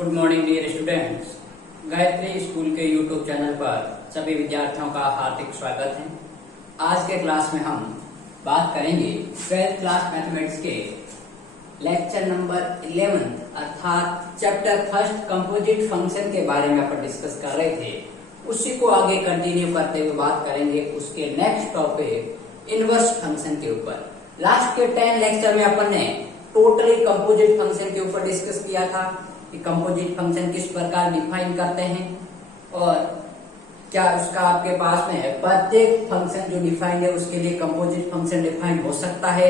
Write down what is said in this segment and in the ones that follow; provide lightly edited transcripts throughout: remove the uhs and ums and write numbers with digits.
Good morning dear students. Gayatri school के YouTube channel पर सभी विद्यार्थियों का हार्दिक स्वागत है। आज के क्लास में हम बात करेंगे 12th क्लास मैथमेटिक्स के लेक्चर नंबर 11 अर्थात चैप्टर फर्स्ट कंपोजिट फंक्शन के बारे में अपन डिस्कस कर रहे थे। उसी को आगे कंटिन्यू करते हुए बात करेंगे उसके नेक्स्ट टॉपिक इनवर्स फंक्शन के ऊपर। लास्ट के 10 लेक्चर में अपन ने टोटली कंपोजिट फंक्शन के ऊपर डिस्कस किया था कि कंपोजिट फंक्शन किस प्रकार डिफाइन करते हैं और क्या उसका आपके पास में है प्रत्येक फंक्शन जो डिफाइंड है उसके लिए कंपोजिट फंक्शन डिफाइन हो सकता है।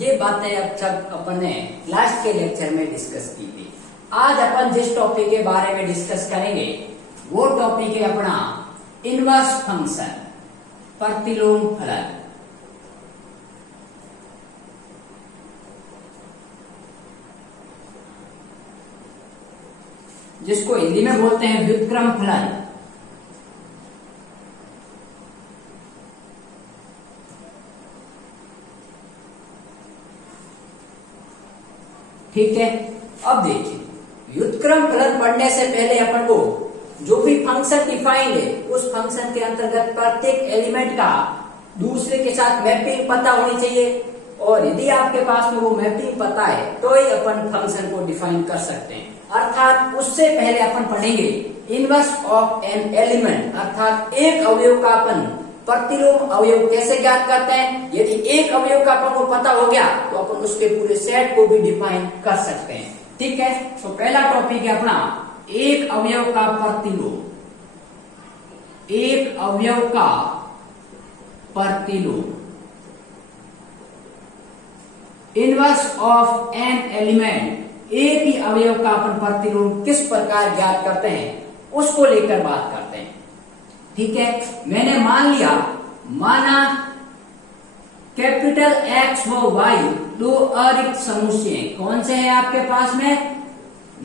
ये बातें अब तक अपन ने लास्ट के लेक्चर में डिस्कस की थी। आज अपन जिस टॉपिक के बारे में डिस्कस करेंगे वो टॉपिक है अपना इनवर्स फंक्शन, प्रतिलोम फलन। जिसको हिंदी में बोलते हैं व्युत्क्रम फलन। ठीक है, अब देखिए व्युत्क्रम फलन पढ़ने से पहले अपन को जो भी फंक्शन डिफाइंड है उस फंक्शन के अंतर्गत प्रत्येक एलिमेंट का दूसरे के साथ मैपिंग पता होनी चाहिए, और यदि आपके पास में वो मैपिंग पता है तो ही अपन फंक्शन को डिफाइन कर सकते हैं। अर्थात उससे पहले अपन पढ़ेंगे इनवर्स ऑफ एन एलिमेंट, अर्थात एक अवयव का अपन प्रतिलोम अवयव कैसे ज्ञात करते हैं। यदि एक अवयव का अपन को पता हो गया तो अपन उसके पूरे सेट को भी डिफाइन कर सकते हैं। ठीक है, तो पहला टॉपिक है अपना एक अवयव का प्रतिलोम। एक अवयव का प्रतिलोम, इनवर्स ऑफ एन एलिमेंट, एक ही अवयव का अपन प्रतिलोम किस प्रकार ज्ञात करते हैं उसको लेकर बात करते हैं। ठीक है, मैंने माना कैपिटल एक्स व वाई दो अरिक्त समुच्चय कौन से हैं आपके पास में,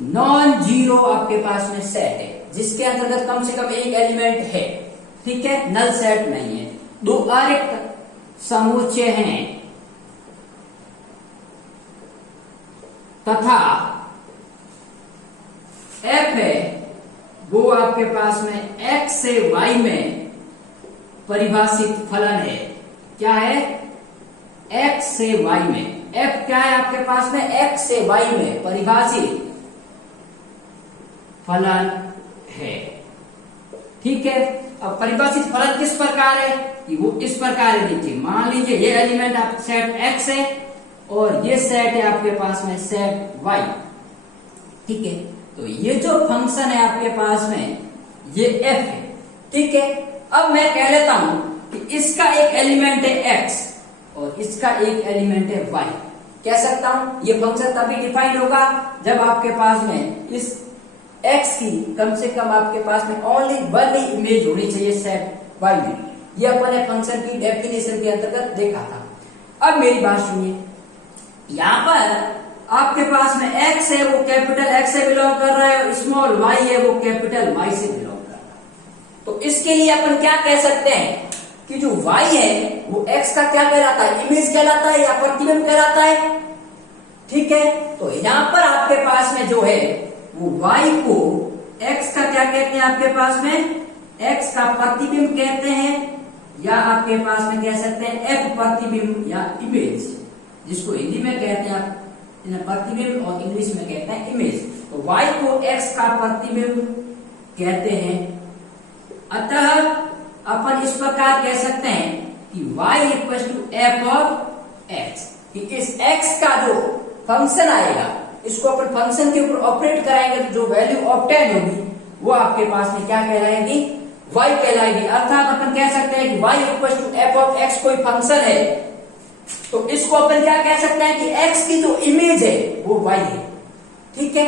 नॉन जीरो आपके पास में सेट है जिसके अंतर्गत कम से कम एक एलिमेंट है। ठीक है, नल सेट नहीं है। दो अरिक्त समुच्चय हैं तथा f है वो आपके पास में x से y में परिभाषित फलन है। क्या है, x से y में। f क्या है आपके पास में, x से y में परिभाषित फलन है। ठीक है, अब परिभाषित फलन किस प्रकार है कि वो इस प्रकार है। देखिए मान लीजिए ये एलिमेंट आप सेट x है और ये सेट है आपके पास में सेट y। ठीक है, तो ये जो फंक्शन है आपके पास में ये f है। ठीक है, अब मैं कह लेता हूं कि इसका एक एलिमेंट है x और इसका एक एलिमेंट है y। कह सकता हूं ये फंक्शन तभी डिफाइन होगा जब आपके पास में इस x की कम से कम आपके पास में ओनली वन इमेज होनी चाहिए सेट y में। ये अपन ने फंक्शन की डेफिनेशन के अंतर्गत देखा था। अब मेरी बात सुनिए, यहाँ पर आपके पास में x है वो कैपिटल X से बिलोंग कर रहा है और स्मॉल y है वो कैपिटल Y से बिलोंग कर रहा है। तो इसके लिए अपन क्या कह सकते हैं कि जो y है वो x का क्या कहलाता है, इमेज कहलाता है या प्रतिबिंब कहलाता है। ठीक है, तो यहाँ पर आपके पास में जो है वो y को x का क्या कहते हैं, आपके पास में x का प्रतिबिंब कहते हैं या आपके पास में कह सकते हैं f प्रतिबिंब या इमेज, जिसको हिंदी में कहते हैं प्रतिबिंब और इंग्लिश में कहते हैं इमेज। तो y को x का प्रतिबिंब कहते हैं। अतः अपन इस प्रकार कह सकते हैं कि y equal to F of x, कि इस x का जो फंक्शन आएगा इसको अपन फंक्शन के ऊपर ऑपरेट कराएंगे तो जो वैल्यू ऑब्टेन होगी वो आपके पास में क्या कहलाएगी, y कहलाएगी। अर्थात अपन कह सकते हैं कि y equal to F of x कोई फंक्शन है तो इसको अपन क्या कह सकते हैं कि x की जो इमेज है वो y है। ठीक है,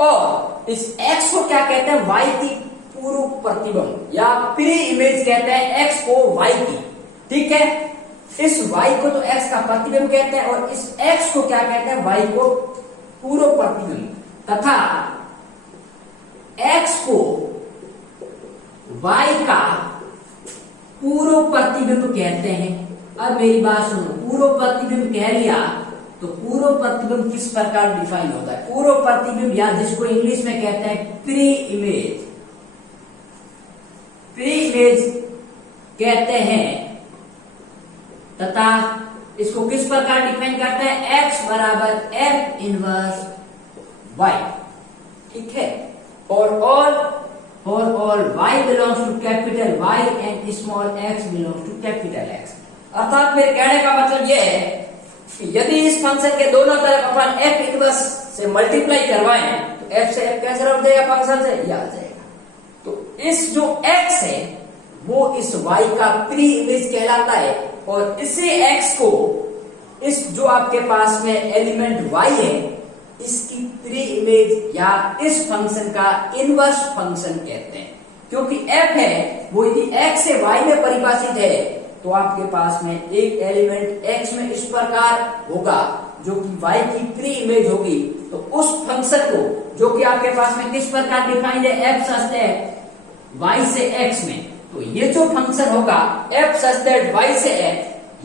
और इस x को क्या कहते हैं, y की पूर्व प्रतिबिंब या प्री इमेज कहते हैं x को y की। ठीक है, इस y को तो x का प्रतिबिंब कहते हैं और इस x को क्या कहते हैं, y को पूर्व प्रतिबिंब, तथा x को y का पूर्व प्रतिबिंब कहते हैं। अब मेरी बात सुनो, पूर्व प्रतिबिंब कह लिया तो पूर्व प्रतिबिंब किस प्रकार डिफाइन होता है? पूर्व प्रतिबिंब या जिसको इंग्लिश में कहते हैं प्री इमेज, प्री इमेज कहते हैं, तथा इसको किस प्रकार डिफाइन करते हैं? x बराबर f इनवर्स y, ठीक है। और all y belongs to capital Y and small x belongs to capital X। अर्थात मेरे कहने का मतलब यह है कि यदि इस फंक्शन के दोनों तरफ अपन f इनवर्स से मल्टीप्लाई करवाएं तो f से f कैंसिल हो जाएगा, फंक्शन से यह आ जाएगा। तो इस जो x है वो इस y का प्री इमेज कहलाता है, और इसी x को इस जो आपके पास में एलिमेंट y है इसकी प्री इमेज या इस फंक्शन का इनवर्स फंक्शन कहते हैं। क्योंकि f है वो यदि x से y में परिभाषित है तो आपके पास में एक एलिमेंट x में इस प्रकार होगा जो कि y की प्री इमेज होगी, तो उस फंक्शन को जो कि आपके पास में किस प्रकार डिफाइंड है? f सच दैट y से x में, तो ये जो फंक्शन होगा f सच दैट y से x,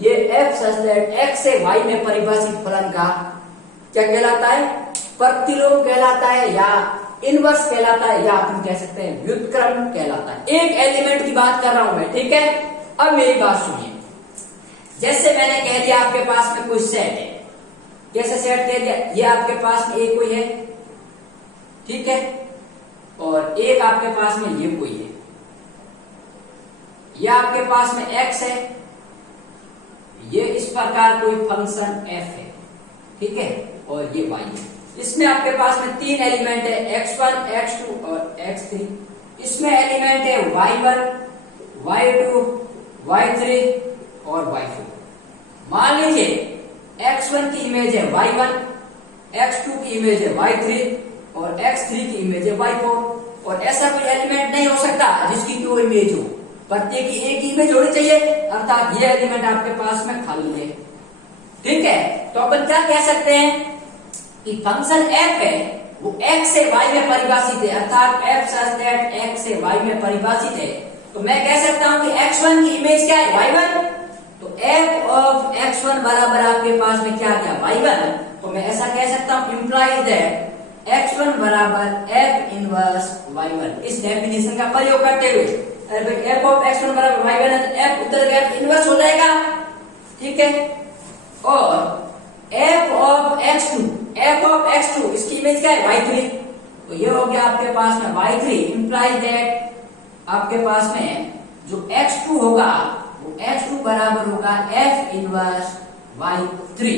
ये f सच दैट x से y में परिभाषित फलन का क्या कहलाता है? प्रतिलोम कहलाता है, या इनवर्स कहलाता है, या अपन कह सकते हैं व्युत्क्रम कहलाता है। एक एलिमेंट की बात कर रहा हूं मैं, ठीक है। अब मेरी बात सुनिए, जैसे मैंने कह दिया आपके पास में कोई सेट है, कैसे सेट कह दिया? ये आपके पास में एक कोई है, ठीक है, और एक आपके पास में ये कोई है, ये आपके पास में x है, ये इस प्रकार कोई फंक्शन f है, ठीक है, और ये y है। इसमें आपके पास में तीन एलिमेंट है, x1, x2 और x3। इसमें एलिमेंट है y1, y2, y3 और y4। मान लीजिए x1 की इमेज है y1, x2 की इमेज है y3 और x3 की इमेज है y4। और ऐसा कोई एलिमेंट नहीं हो सकता जिसकी दो इमेज हो, प्रत्येक की एक इमेज होनी चाहिए, अर्थात ये एलिमेंट आपके पास में खाली है, ठीक है। तो अपन क्या कह सकते हैं कि फंक्शन f है वो x से y में परिभाषित है, अर्थात f सच दैट x से y में परिभाषित है। तो मैं कह सकता हूं कि x1 की इमेज क्या है? y1। तो f ऑफ x1 बराबर आपके पास में क्या क्या? y1। तो मैं ऐसा कह सकता हूं इंप्लाइज दैट x1 बराबर f इनवर्स y1। इस डेफिनेशन का प्रयोग करते हुए अरे भाई f ऑफ x1 बराबर y1 है तो f उधर गया तो इनवर्स हो जाएगा, ठीक है। और f ऑफ x2 इसकी इमेज क्या है? y3। तो ये हो गया आपके पास में y3 इंप्लाइज दैट आपके पास में जो x2 होगा वो x2 बराबर होगा f इनवर्स y3,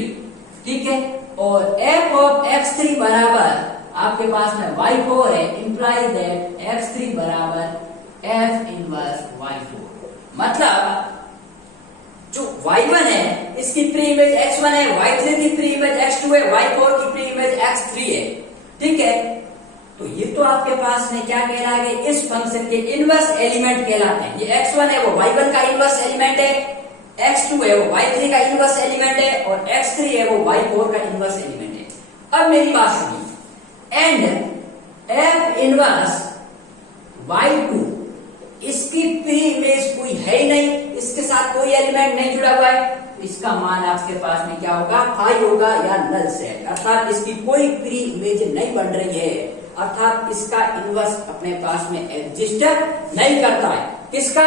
ठीक है। और f ऑफ x3 बराबर आपके पास में y4 है, इंप्लाइज दैट x3 बराबर f इनवर्स y4। मतलब जो y1 है इसकी प्री इमेज x1 है, y3 की प्री इमेज x2 है, y4 की प्री इमेज x3 है, ठीक है। तो ये तो आपके पास में क्या कहलाएंगे? इस फंक्शन के इनवर्स एलिमेंट कहलाते हैं। ये x1 है वो y1 का इनवर्स एलिमेंट है, x2 है वो y3 का इनवर्स एलिमेंट है, और x3 है वो y4 का इनवर्स एलिमेंट है। अब मेरी बात सुनिए, एंड f इनवर्स y2 इसकी प्री इमेज कोई है ही नहीं, इसके साथ कोई एलिमेंट नहीं जुड़ा हुआ है, इसका मान आपके पास में क्या होगा? हाई होगा या नल सेट, अर्थात इसकी कोई प्री इमेज नहीं बन रही है, अर्थात इसका इनवर्स अपने पास में एग्जिस्ट नहीं करता है। किसका?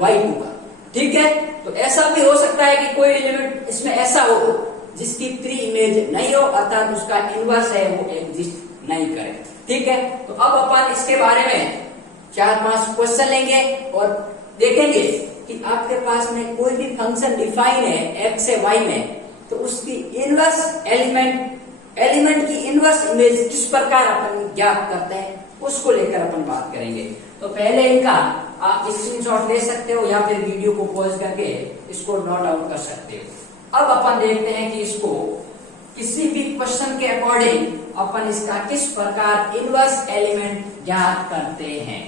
y2 का, ठीक है। तो ऐसा भी हो सकता है कि कोई एलिमेंट इसमें ऐसा हो जिसकी प्री इमेज नहीं हो, अर्थात उसका इनवर्स है वो एग्जिस्ट नहीं करे, ठीक है। तो अब अपन इसके बारे में 4-5 क्वेश्चन लेंगे और देखेंगे कि आपके पास में कोई भी फंक्शन डिफाइन है x से y में, तो उसकी इनवर्स एलिमेंट की इनवर्स इमेज किस प्रकार अपन ज्ञात करते हैं उसको लेकर अपन बात करेंगे। तो पहले इनका आप स्क्रीनशॉट ले सकते हो या फिर वीडियो को पॉज करके इसको नोट डाउन कर सकते हो। अब अपन देखते हैं कि इसको किसी भी क्वेश्चन के अकॉर्डिंग अपन इसका किस प्रकार इनवर्स एलिमेंट ज्ञात करते हैं।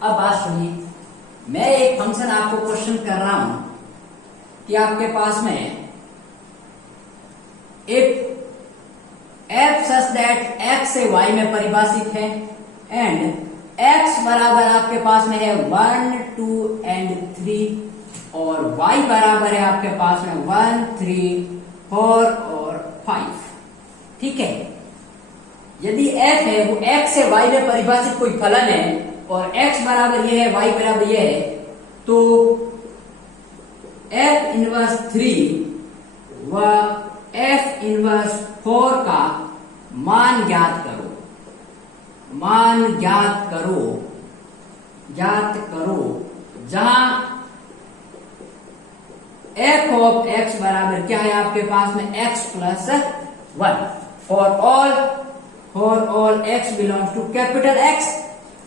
अब बात सुनिए, मैं एक फंक्शन आपको क्वेश्चन कर रहा हूं कि आपके पास में एक एफ सच दैट एक्स से वाई में परिभाषित है एंड एक्स बराबर आपके पास में है 1, 2 एंड 3 और वाई बराबर है आपके पास में 1, 3, 4 और 5। ठीक है, यदि एफ है वो एक्स से वाई में परिभाषित कोई फलन है और एक्स बराबर ये है वाई बराबर ये है, तो एफ इनवर्स 3 व एफ इनवर्स 4 का मान ज्ञात करो। मान ज्ञात करो जहां एफ ऑफ एक्स बराबर क्या है आपके पास में x plus 1 for all x belongs to capital X।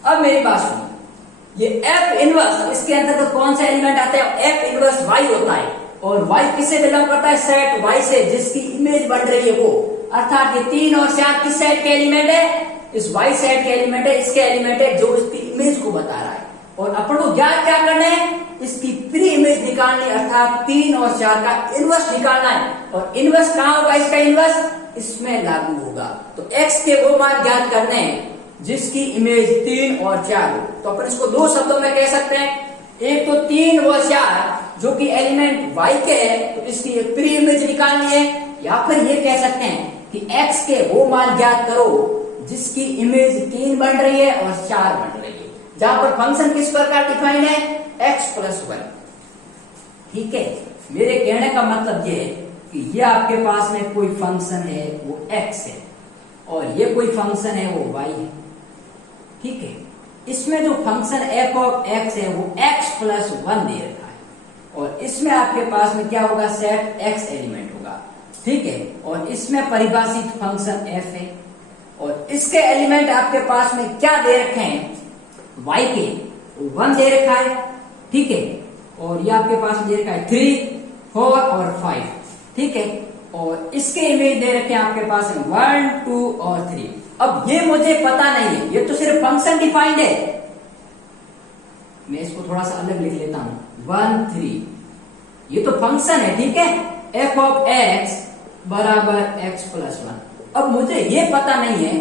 अब मेरी बात सुनो, ये एफ इनवर्स, इसके अंतर्गत कौन सा एलिमेंट आता है? एफ इनवर्स y होता है और y किससे बिलोंग करता है? सेट y से, जिसकी इमेज बन रही है वो। अर्थात ये 3 और 4 किस सेट के एलिमेंट है? इस y सेट के एलिमेंट है, इसके एलिमेंट है जो इसकी इमेज को बता रहा है। और अपन को ज्ञात क्या करना है? इसकी प्री इमेज निकालनी, अर्थात 3 और 4 का इनवर्स निकालना है। और इनवर्स कहां होगा? इसका इनवर्स इसमें लागू होगा। तो x के वो मान ज्ञात करने हैं जिसकी इमेज 3 और 4 हो। तो अपन इसको दो शब्दों में कह सकते हैं, एक तो 3 और 4 जो कि एलिमेंट y के है, तो इसकी एक प्री इमेज निकालनी है, या फिर ये कह सकते हैं कि x के वो मान ज्ञात करो जिसकी इमेज 3 बन रही है और 4 बन रही है, जहां पर फंक्शन किस प्रकार डिफाइन है? x plus 1। ठीक है, मेरे कहने का मतलब ये है कि ये आपके पास में कोई फंक्शन है वो x है और ये कोई फंक्शन है वो y है। ठीक है, इसमें जो फंक्शन f ऑफ x है वो x प्लस 1 दे रखा है और इसमें आपके पास में क्या होगा? सेट x एलिमेंट होगा। ठीक है, और इसमें परिभाषित फंक्शन f है और इसके एलिमेंट आपके पास में क्या दे रखे हैं? y के 1 दे रखा है। ठीक है, और ये आपके पास दे रखा है 3, 4 और 5। ठीक है, और इसके इमेज दे रखे हैं आपके पास 1, 2 और 3। अब ये मुझे पता नहीं है, ये तो सिर्फ फंक्शन डिफाइंड है। मैं इसको थोड़ा सा अलग लिख लेता हूं, 1, 3 ये तो फंक्शन है। ठीक है, f ऑफ x बराबर x प्लस 1। अब मुझे ये पता नहीं है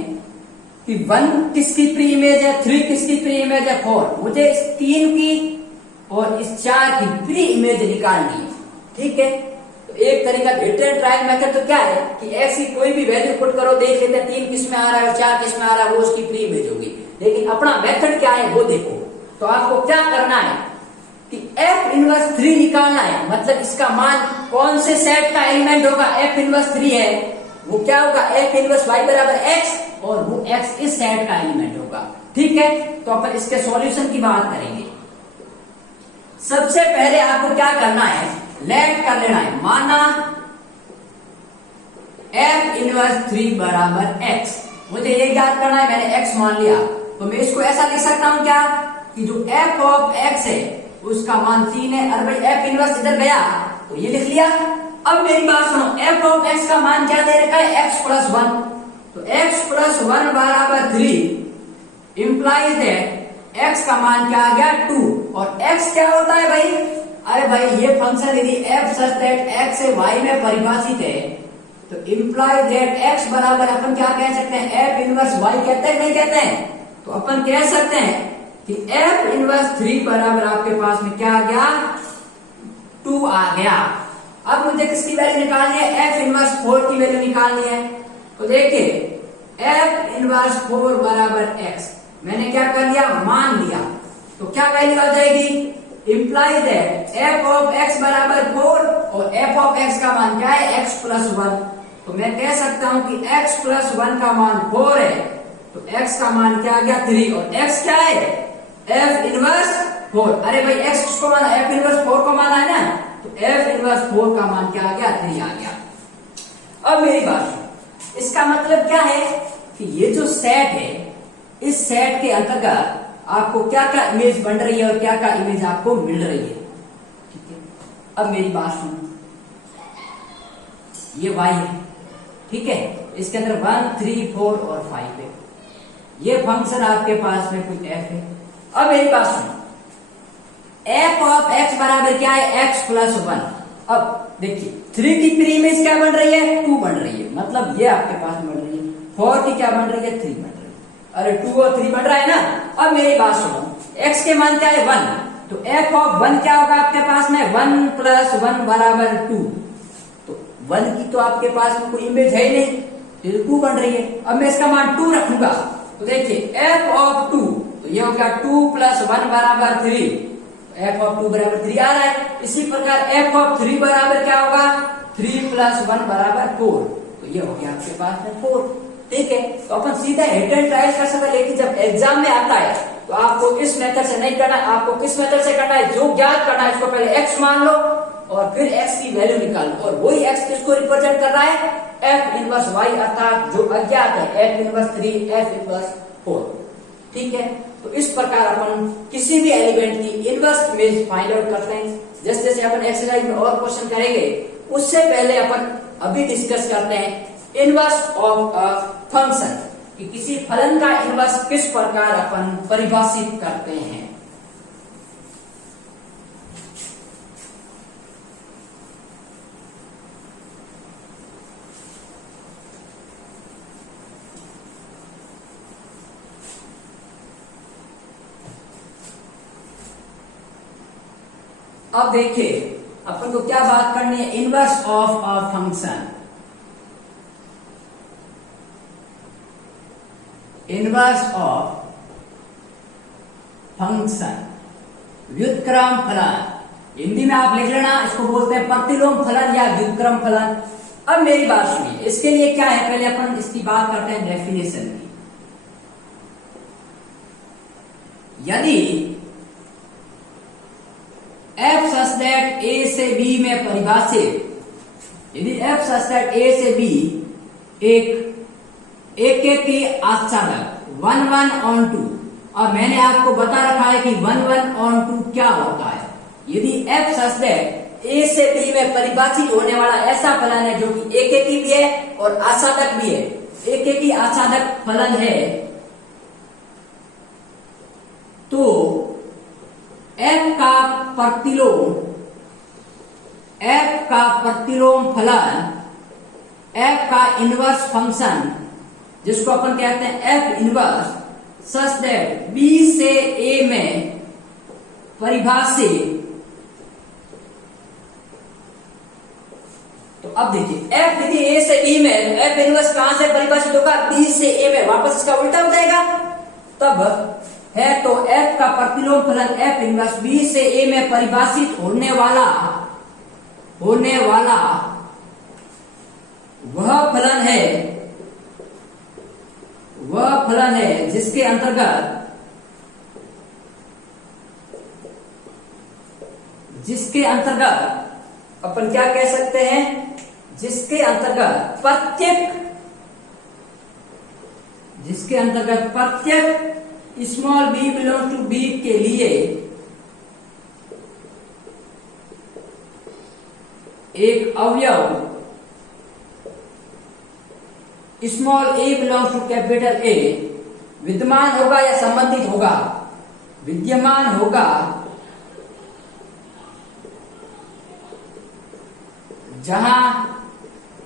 कि 1 किसकी प्री इमेज है, 3 किसकी प्री इमेज है, 4। मुझे इस 3 की और इस 4 की प्री इमेज निकालनी है। ठीक है, तो एक तरीका हिट एंड ट्रायल मेथड तो क्या है कि x की कोई भी वैल्यू पुट करो, देख लेते हैं 3 किस में आ रहा है और 4 किस में आ रहा है, वो उसकी प्री इमेज होगी। लेकिन अपना मेथड क्या है वो देखो। तो आपको क्या करना है कि f इनवर्स 3 निकालना है, मतलब इसका मान कौन से सेट का एलिमेंट होगा? f इनवर्स 3 है, वो क्या होगा? f इनवर्स y बराबर x और वो x इस सेट का एलिमेंट होगा। ठीक है, तो अपन इसके सॉल्यूशन की बात करेंगे। सबसे पहले आपको क्या करना है? लेट कर लेना है, माना f इनवर्स 3 बराबर x। मुझे ये ज्ञात करना है, मैंने x मान लिया, तो मैं इसको ऐसा लिख सकता हूं क्या कि जो f ऑफ x है उसका मान 3 है। और भाई f इनवर्स इधर गया तो ये लिख लिया। अब मेरी बात सुनो, f ऑफ x का मान क्या दे रखा है? x plus 1। तो x प्लस 1 बराबर 3 इंप्लाइज दैट x का मान क्या आ गया? 2। और x क्या होता है भाई? अरे भाई ये फंक्शन यदि f सच दैट x से y में परिभाषित है तो इंप्लाइज दैट x बराबर अपन क्या कह सकते हैं? f इनवर्स y कहते हैं नहीं कहते हैं? तो अपन कह सकते हैं कि f इनवर्स 3 बराबर आपके पास में क्या आ गया? 2 आ गया। अब मुझे किसकी वैल्यू निकालनी है? f इनवर्स 4 की वैल्यू निकालनी है। तो देखिए f इनवर्स 4 बराबर x मैंने क्या कर लिया? मान लिया। तो क्या वैल्यू आ जाएगी? Implies that f of x बराबर 4 और f ऑफ x का मान क्या है? x plus 1। तो मैं कह सकता हूं कि x प्लस 1 का मान 4 है, तो x का मान क्या आ गया? 3। और x क्या है? f inverse 4। अरे भाई x किसको माना? f इनवर्स 4 को माना है ना, तो f इनवर्स 4 का मान क्या आ गया? 3 आ गया। अब मेरी बात सुनो, इसका मतलब क्या है कि ये जो सेट है, इस सेट के अंतर्गत आपको क्या क्या इमेज बन रही है और क्या क्या इमेज आपको मिल रही है। ठीक है, अब मेरी बात सुनो, ये y है। ठीक है, इसके अंदर 1, 3, 4 और 5 है। ये फंक्शन आपके पास में कुछ f है। अब मेरी बात सुनो, f ऑफ x बराबर क्या है? x plus 1। अब देखिए 3 की प्री इमेज क्या बन रही है, 2 बन रही है, मतलब ये आपके पास बन रही है। 4 की क्या बन रही है, 3 बन रही है। अरे 2 और 3 बन रहा है ना। अब मेरी बात सुनो, x के मान क्या है 1, तो f ऑफ 1 क्या होगा आपके पास में 1 प्लस 1 बराबर 2। तो 1 की तो आपके पास में कोई इमेज है ही नहीं, तो 2 बन रही है। अब मैं इसका मान 2 रखूंगा, तो देखिए f ऑफ 2, तो ये हो गया 2 प्लस 1 बराबर 3, f ऑफ 2 बराबर 3 आ रहा है। इसी प्रकार f ऑफ 3 बराबर क्या होगा 3 प्लस 1 बराबर 4, तो ये हो गया आपके पास में 4। ठीक है, तो अपन सीधा हिट एंड ट्रायल कर सकते हैं, लेकिन जब एग्जाम में आता है तो आपको इस मेथड से नहीं करना है, आपको किस मेथड से करना है, जो ज्ञात करना है इसको पहले x मान लो और फिर x की वैल्यू निकालो, और वही x किसको रिप्रेजेंट कर रहा है, f इनवर्स y, अर्थात जो अज्ञात है f इनवर्स 3, f इनवर्स 4। ठीक है, तो इस प्रकार अपन किसी भी एलिमेंट की इनवर्स इमेज फाइंड आउट करते हैं। जैसे जैसे अपन एक्सरसाइज में और क्वेश्चन करेंगे, उससे पहले अपन अभी डिस्कस करते हैं इनवर्स ऑफ अ फंक्शन, कि किसी फलन का इनवर्स किस प्रकार अपन परिभाषित करते हैं। अब देखिए अपन को क्या बात करनी है, inverse of a function. Inverse of function, व्युत्क्रम फलन, हिंदी में आप लिख लेना, इसको बोलते हैं प्रतिलोम फलन या व्युत्क्रम फलन। अब मेरी बात सुनिए, इसके लिए क्या है, पहले अपन इसकी बात करते हैं डेफिनेशन की। यदि f such that a से b में परिभाषित, यदि f such that a से b एक की आच्छादक 1 1 on 2, और मैंने आपको बता रखा है कि 1 1 on 2 क्या होता है। यदि f such that a से b में परिभाषित होने वाला ऐसा फलन है जो कि एक भी है और आच्छादक भी है, एक ही आच्छादक फलन है, तो f का प्रतिलोम फलन, f का इनवर्स फंक्शन, जिसको अपन कहते हैं f inverse, such that b से a में परिभाषित। तो अब देखिए f यदि a से b में, f इनवर्स कहां से परिभाषित होगा, b से a में, वापस इसका उल्टा हो जाएगा तब है। तो f का प्रतिलोम फलन f इनवर्स b से a में परिभाषित होने वाला वह फलन है जिसके अंतर्गत अपन क्या कह सकते हैं, जिसके अंतर्गत प्रत्येक small b belong to b के लिए एक अवयव small a belong to capital A विद्यमान होगा या संबंधित होगा, विद्यमान होगा, जहां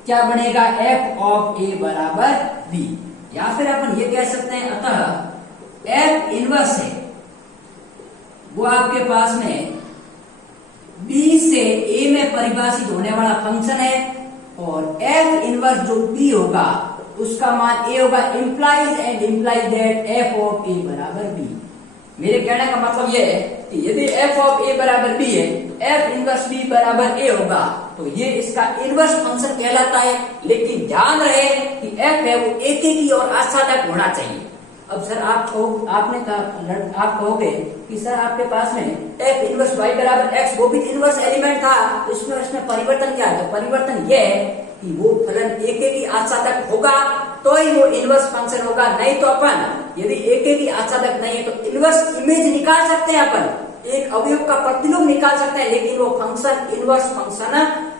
क्या बनेगा f ऑफ a बराबर b। या फिर अपन ये कह सकते हैं, अतः f इनवर्स है वो आपके पास में b से a में परिभाषित होने वाला फंक्शन है, और f इनवर्स जो b होगा उसका मान a होगा, implies that f of a बराबर b। मेरे कहने का मतलब यह है कि यदि f ऑफ a बराबर b है, f इनवर्स b बराबर a होगा, तो ये इसका इनवर्स फंक्शन कहलाता है। लेकिन ध्यान रहे कि f है वो एक ही और आच्छादक होना चाहिए। अब सर आप कहोगे कि सर आपके पास में f इनवर्स y बराबर x, वो भी इनवर्स एलिमेंट था, तो इसमें परिवर्तन क्या है, तो परिवर्तन यह है कि वो फलन एक ही आच्छादक होगा तो ही वो इनवर्स फंक्शन होगा, नहीं तो अपन यदि एक ही आच्छादक नहीं है तो इनवर्स इमेज निकाल सकते हैं, अपन एक अवयव का प्रतिलोम निकाल सकते हैं, लेकिन वो फंक्शन इनवर्स फंक्शन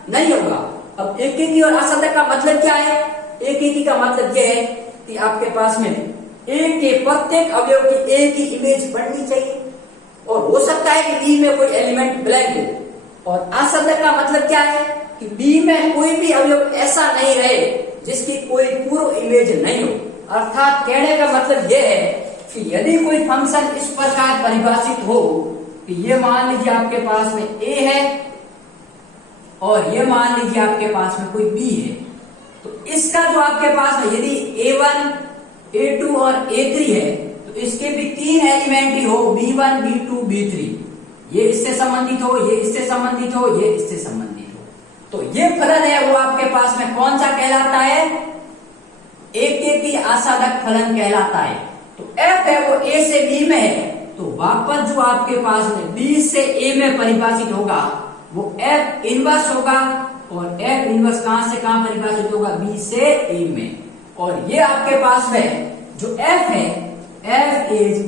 नहीं होगा। अब एक ही और आच्छादक का मतलब क्या है, एक ही का मतलब यह है कि आपके पास में एक के प्रत्येक अवयव की एक ही इमेज बननी चाहिए, और हो सकता है कि बी में कोई एलिमेंट ब्लैंक हो, और आसंदक का मतलब क्या है कि बी में कोई भी अवयव ऐसा नहीं रहे जिसकी कोई पूर्व इमेज नहीं हो। अर्थात कहने का मतलब यह है कि यदि कोई फंक्शन इस प्रकार परिभाषित हो कि ये मान लीजिए आपके पास में a है और ये मान लीजिए आपके पास में कोई b है, तो इसका जो आपके पास में यदि a1, a2 और a3 है तो इसके भी 3 एलिमेंट ही हो, b1, b2, b3। ये इससे संबंधित हो, ये इससे संबंधित हो, ये इससे संबंधित हो, तो ये फलन है वो आपके पास में कौन सा कहलाता है? एकेकी आसादक फलन कहलाता है। तो f है वो a से b में है, तो वापस जो आपके पास में b से a में परिभाषित होगा वो f इनवर्स होगा, और f इनवर्स कहां से कहां परिभाषित होगा? b से a में। और ये आपके पास में जो f है, f इज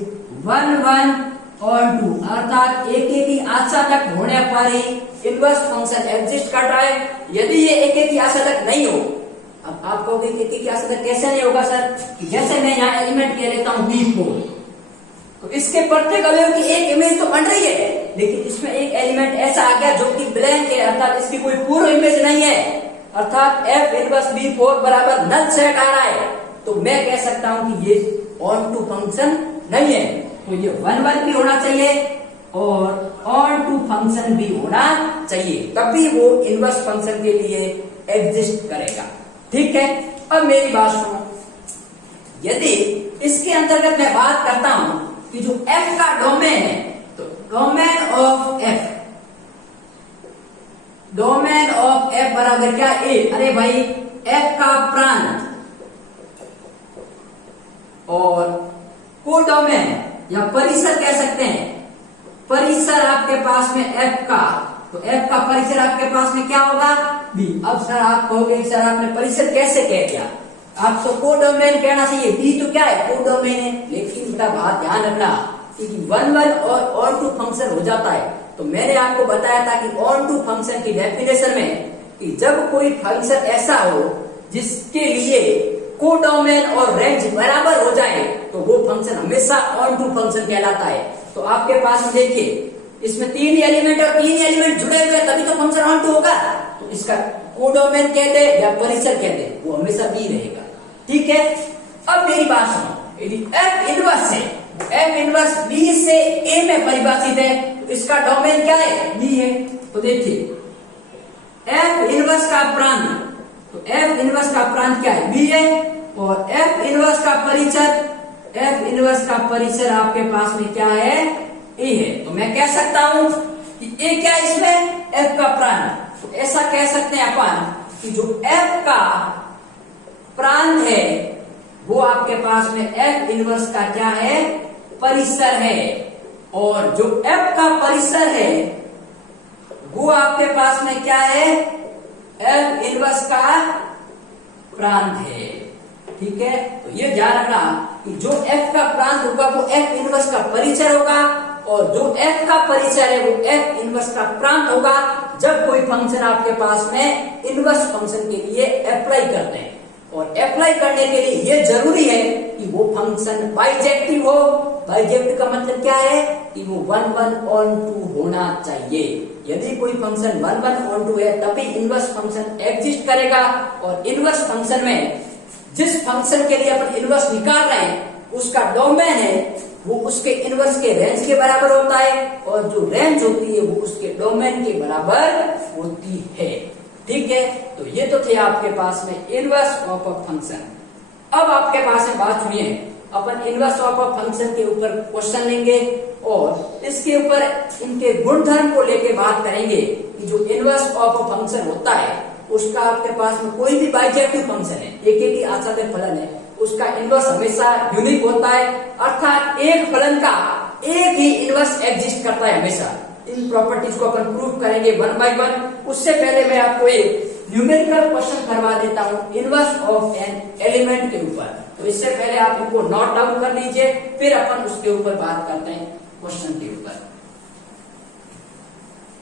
1 1 और 2, अर्थात एकेकी आसादक होने पर ही इनवर्स फंक्शन एग्जिस्ट कर रहा है। यदि ये एकेकी आसादक नहीं हो, अब आप कहोगे कि एकेकी आसादक कैसे नहीं होगा सर? कि जैसे मैं यहाँ एलिमेंट कह लेता हूँ b4, तो इसके प्रत्येक अवयव की एक इमेज तो बन रही है, लेकिन इसमें एक एलिमेंट ऐसा आ गया जो कि ब्लैंक है, अर्थात इसकी कोई पूर्व इमेज नहीं है, अर्थात f इनवर्स b4 बराबर नल सेट आ रहा है। तो मैं कह सकता हूं कि ये ऑन टू फंक्शन नहीं है। तो ये 1 1 भी होना चाहिए और ऑन टू फंक्शन भी होना चाहिए, तभी वो इनवर्स फंक्शन के लिए एग्जिस्ट करेगा। ठीक है, अब मेरी बात सुनो। यदि इसके अंतर्गत मैं बात करता हूं कि जो f का डोमेन है, तो डोमेन ऑफ f बराबर क्या? a। अरे भाई f का प्रांत और कोडोमेन या परिसर कह सकते हैं, परिसर आपके पास में f का, तो f का परिसर आपके पास में क्या होगा? b। अब सर आप कहोगे सर आपने परिसर कैसे कह दिया? आप तो कोडोमेन कहना चाहिए, b तो क्या है? कोडोमेन है। लेकिन बेटा बात ध्यान रखना कि 1 1 और ऑन टू फंक्शन हो जाता है। तो मैंने आपको बताया था कि ऑन टू फंक्शन की डेफिनेशन में कि जब कोई फंक्शन ऐसा हो जिसके लिए कोडोमेन और रेंज बराबर हो जाए तो वो फंक्शन हमेशा ऑन टू फंक्शन कहलाता है। तो आपके पास में देखिए इसमें 3 एलिमेंट और 3 एलिमेंट जुड़े हुए तभी तो फंक्शन ऑन टू होगा। तो इसका कोडोमेन कह दे या परिसर कह दे, वो हमेशा b रहेगा। ठीक है, अब मेरी बात सुनो। यदि f इनवर्स है, f इनवर्स b से a में परिभाषित है, तो इसका डोमेन क्या है? b है। तो देखिए f इनवर्स का प्रांत, तो f इनवर्स का प्रांत क्या है? b है, और f इनवर्स का परिसर, f इनवर्स का परिसर आपके पास में क्या है? a है। तो मैं कह सकता हूं कि a क्या है इसमें? f का प्रांत। तो ऐसा कह सकते हैं अपन कि जो f का प्रांत है वो आपके पास में f इनवर्स का क्या है? परिसर है, और जो f का परिसर है वो आपके पास में क्या है? f इनवर्स का प्रांत है। ठीक है, तो ये ध्यान रखना कि जो f का प्रांत होगा वो f इनवर्स का परिसर होगा, और जो f का परिसर है वो f इनवर्स का प्रांत होगा जब कोई फंक्शन आपके पास में इनवर्स फंक्शन के लिए अप्लाई करते हैं। और अप्लाई करने के लिए ये जरूरी है कि वो फंक्शन बाइजेक्टिव हो। बाइजेक्टिव का मतलब क्या है? कि वो 1 1 ऑन टू होना चाहिए। यदि कोई फंक्शन 1 1 ऑन टू है तभी इनवर्स फंक्शन एग्जिस्ट करेगा। और इनवर्स फंक्शन में जिस फंक्शन के लिए अपन इनवर्स निकाल रहे हैं उसका डोमेन है वो उसके इनवर्स के रेंज के बराबर होता है, और जो रेंज होती है वो उसके डोमेन के बराबर होती है। ठीक है, तो ये तो थे आपके पास में इनवर्स ऑफ अ फंक्शन। अब आपके पास में बात सुनिए, अपन इनवर्स ऑफ अ फंक्शन के ऊपर क्वेश्चन लेंगे और इसके ऊपर इनके गुणधर्म को लेके बात करेंगे कि जो इनवर्स ऑफ अ फंक्शन होता है उसका आपके पास में कोई भी बाइजेक्टिव फंक्शन है, एक ही आसादक फलन है, उसका इनवर्स हमेशा यूनिक होता है, अर्थात एक फलन का एक ही इनवर्स एग्जिस्ट करता है हमेशा। इन प्रॉपर्टीज को अपन प्रूव करेंगे 1 बाय 1। उससे पहले मैं आपको एक न्यूमेरिकल क्वेश्चन करवा देता हूं इनवर्स ऑफ एन एलिमेंट के ऊपर। तो इससे पहले आप इनको नोट डाउन कर लीजिए, फिर अपन उसके ऊपर बात करते हैं क्वेश्चन के ऊपर।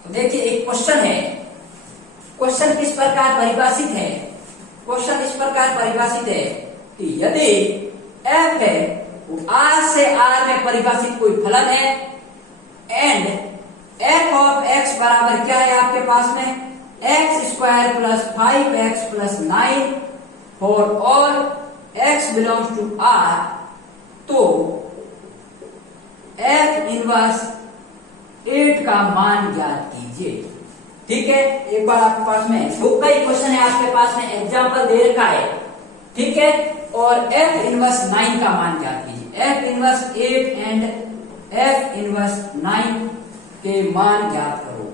तो देखिए एक क्वेश्चन है, क्वेश्चन किस प्रकार परिभाषित है? क्वेश्चन इस प्रकार परिभाषित है कि यदि f है वो R से R में परिभाषित कोई फलन है एंड एफ ऑफ एक्स बराबर क्या है आपके पास में, x square plus 5x plus 9 for all x belongs to R। तो एफ इनवर्स 8 का मान ज्ञात कीजिए। ठीक है, एक बार आपके पास में तो कई क्वेश्चन है आपके पास में, एग्जाम्पल दे रखा है। ठीक है, और एफ इनवर्स 9 का मान ज्ञात कीजिए। F inverse 8 and F inverse 9 के मान ज्ञात करो।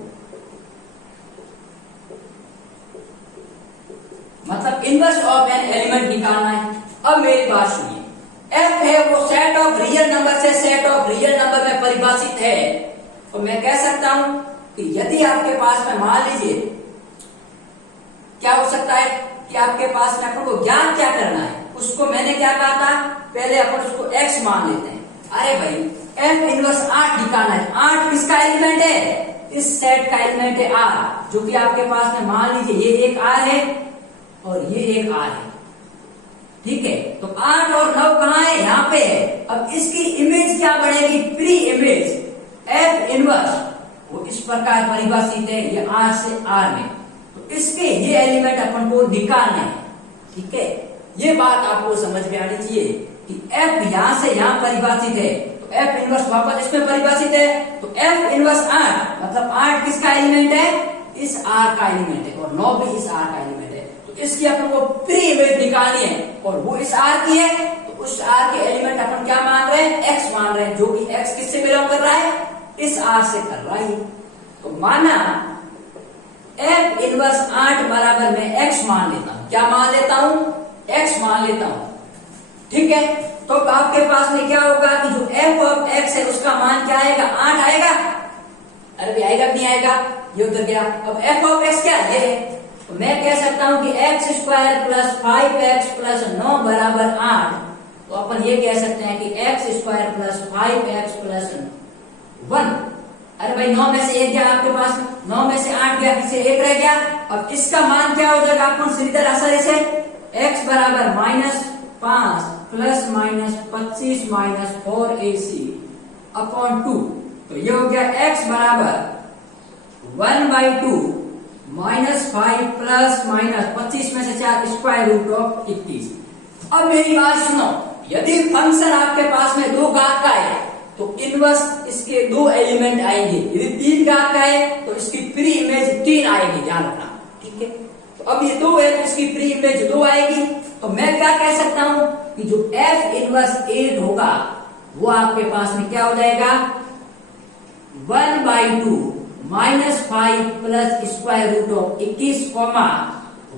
मतलब इनवर्स ऑफ एन एलिमेंट निकालना है। अब मेरी बात सुनिए, एफ है वो सेट ऑफ रियल नंबर से सेट ऑफ रियल नंबर में परिभाषित है। तो मैं कह सकता हूं कि यदि आपके पास में मान लीजिए क्या हो सकता है कि आपके पास में अपन को ज्ञात क्या करना है, उसको मैंने क्या कहा था, पहले अपन उसको x मान लेते हैं। अरे भाई एफ इनवर्स 8 निकालना है। 8 किसका एलिमेंट है, इस सेट का एलिमेंट है R, जो कि आपके पास में मान लीजिए ये एक R है और ये एक R है। ठीक है, तो 8 और 9 कहाँ है, यहाँ पे है। अब इसकी इमेज क्या बनेगी, प्री इमेज एफ इनवर्स वो इस प्रकार परिभाषित है, ये R से R में। तो इसके ये एलिमेंट अपन को निकालने हैं। ठीक है, ये बात आपको समझ में आनी चाहिए कि f यहां से यहां परिभाषित है, तो f इनवर्स वापस इसमें परिभाषित है। तो f इनवर्स 8 मतलब 8 किसका एलिमेंट है, इस R का एलिमेंट है, और 9 भी इस R का एलिमेंट है। तो इसकी अपन को प्री इमेज निकालनी है और वो इस R की है। तो उस R के एलिमेंट अपन क्या मान रहे हैं, x मान रहे हैं, जो कि x किससे बिलोंग कर रहा है, इस R से कर रहा है। तो माना f इनवर्स 8 बराबर मैं x मान लेता हूं। क्या मान लेता हूं, x मान लेता हूं। ठीक है, तो आपके पास में क्या होगा कि जो f ऑफ x है उसका मान क्या आएगा, 8 आएगा। अरे भी आएगा नहीं आएगा, ये उधर गया। अब f ऑफ x क्या है, तो मैं कह सकता हूं कि x square plus 5x plus 9 बराबर 8। तो अपन ये कह सकते हैं कि x square plus 5x plus 1। अरे भाई 9 में से 1 गया आपके पास, 9 में से 8 गया, पीछे 1 रह गया। अब इसका मान क्या हो जाएगा, अपन सीधे आसानी से x बराबर -5 plus minus 25 minus 4ac upon 2। तो ये हो गया x बराबर 1/2 -5 प्लस माइनस 25 में से 4 स्क्वायर रूट ऑफ 21। अब मेरी बात सुनो, यदि फंक्शन आपके पास में 2 घात का है तो इनवर्स इसके 2 एलिमेंट आएंगे। यदि 3 घात का है तो इसकी प्री इमेज 3 आएगी, ध्यान रखना। ठीक है, तो अब ये 2 है तो इसकी प्री इमेज 2 आएगी। तो मैं क्या कह सकता हूं कि जो f इनवर्स 8 होगा वो आपके पास में क्या हो जाएगा, 1/2 -5 plus square root of 21 comma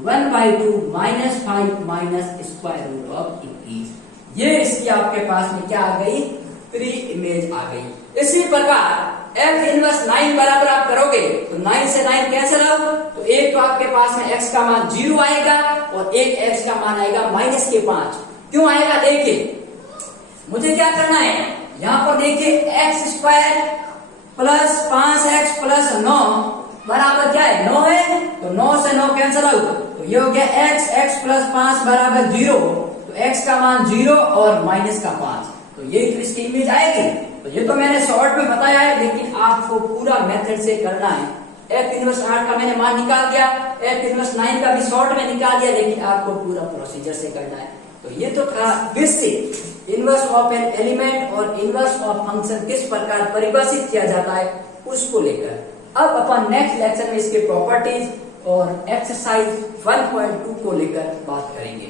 1/2 -5 minus square root of 21। ये इसकी आपके पास में क्या आ गई, प्री इमेज आ गई। इसी प्रकार f इनवर्स 9 बराबर आप करोगे तो 9 से 9 कैंसिल हो, तो एक तो आपके पास में x का मान 0 आएगा और एक x का मान आएगा -5। क्यों आएगा, देखिए मुझे क्या करना है, यहां पर देखिए x square plus 5x plus 9 बराबर क्या है, 9 है। तो 9 से 9 कैंसिल आउट, तो ये हो गया x प्लस 5 बराबर 0। तो x का मान 0 और माइनस का 5, तो ये इसकी इमेज आएगी। तो ये तो मैंने शॉर्ट में बताया है, लेकिन आपको पूरा मेथड से करना है। f इनवर्स 8 का मैंने मान निकाल दिया, f इनवर्स 9 का भी शॉर्ट में निकाल दिया, लेकिन आपको पूरा प्रोसीजर से करना है। तो ये तो था basic inverse of an element और इनवर्स ऑफ फंक्शन किस प्रकार परिभाषित किया जाता है उसको लेकर। अब अपन नेक्स्ट लेक्चर में इसके प्रॉपर्टीज और एक्सरसाइज 1.2 को लेकर बात करेंगे।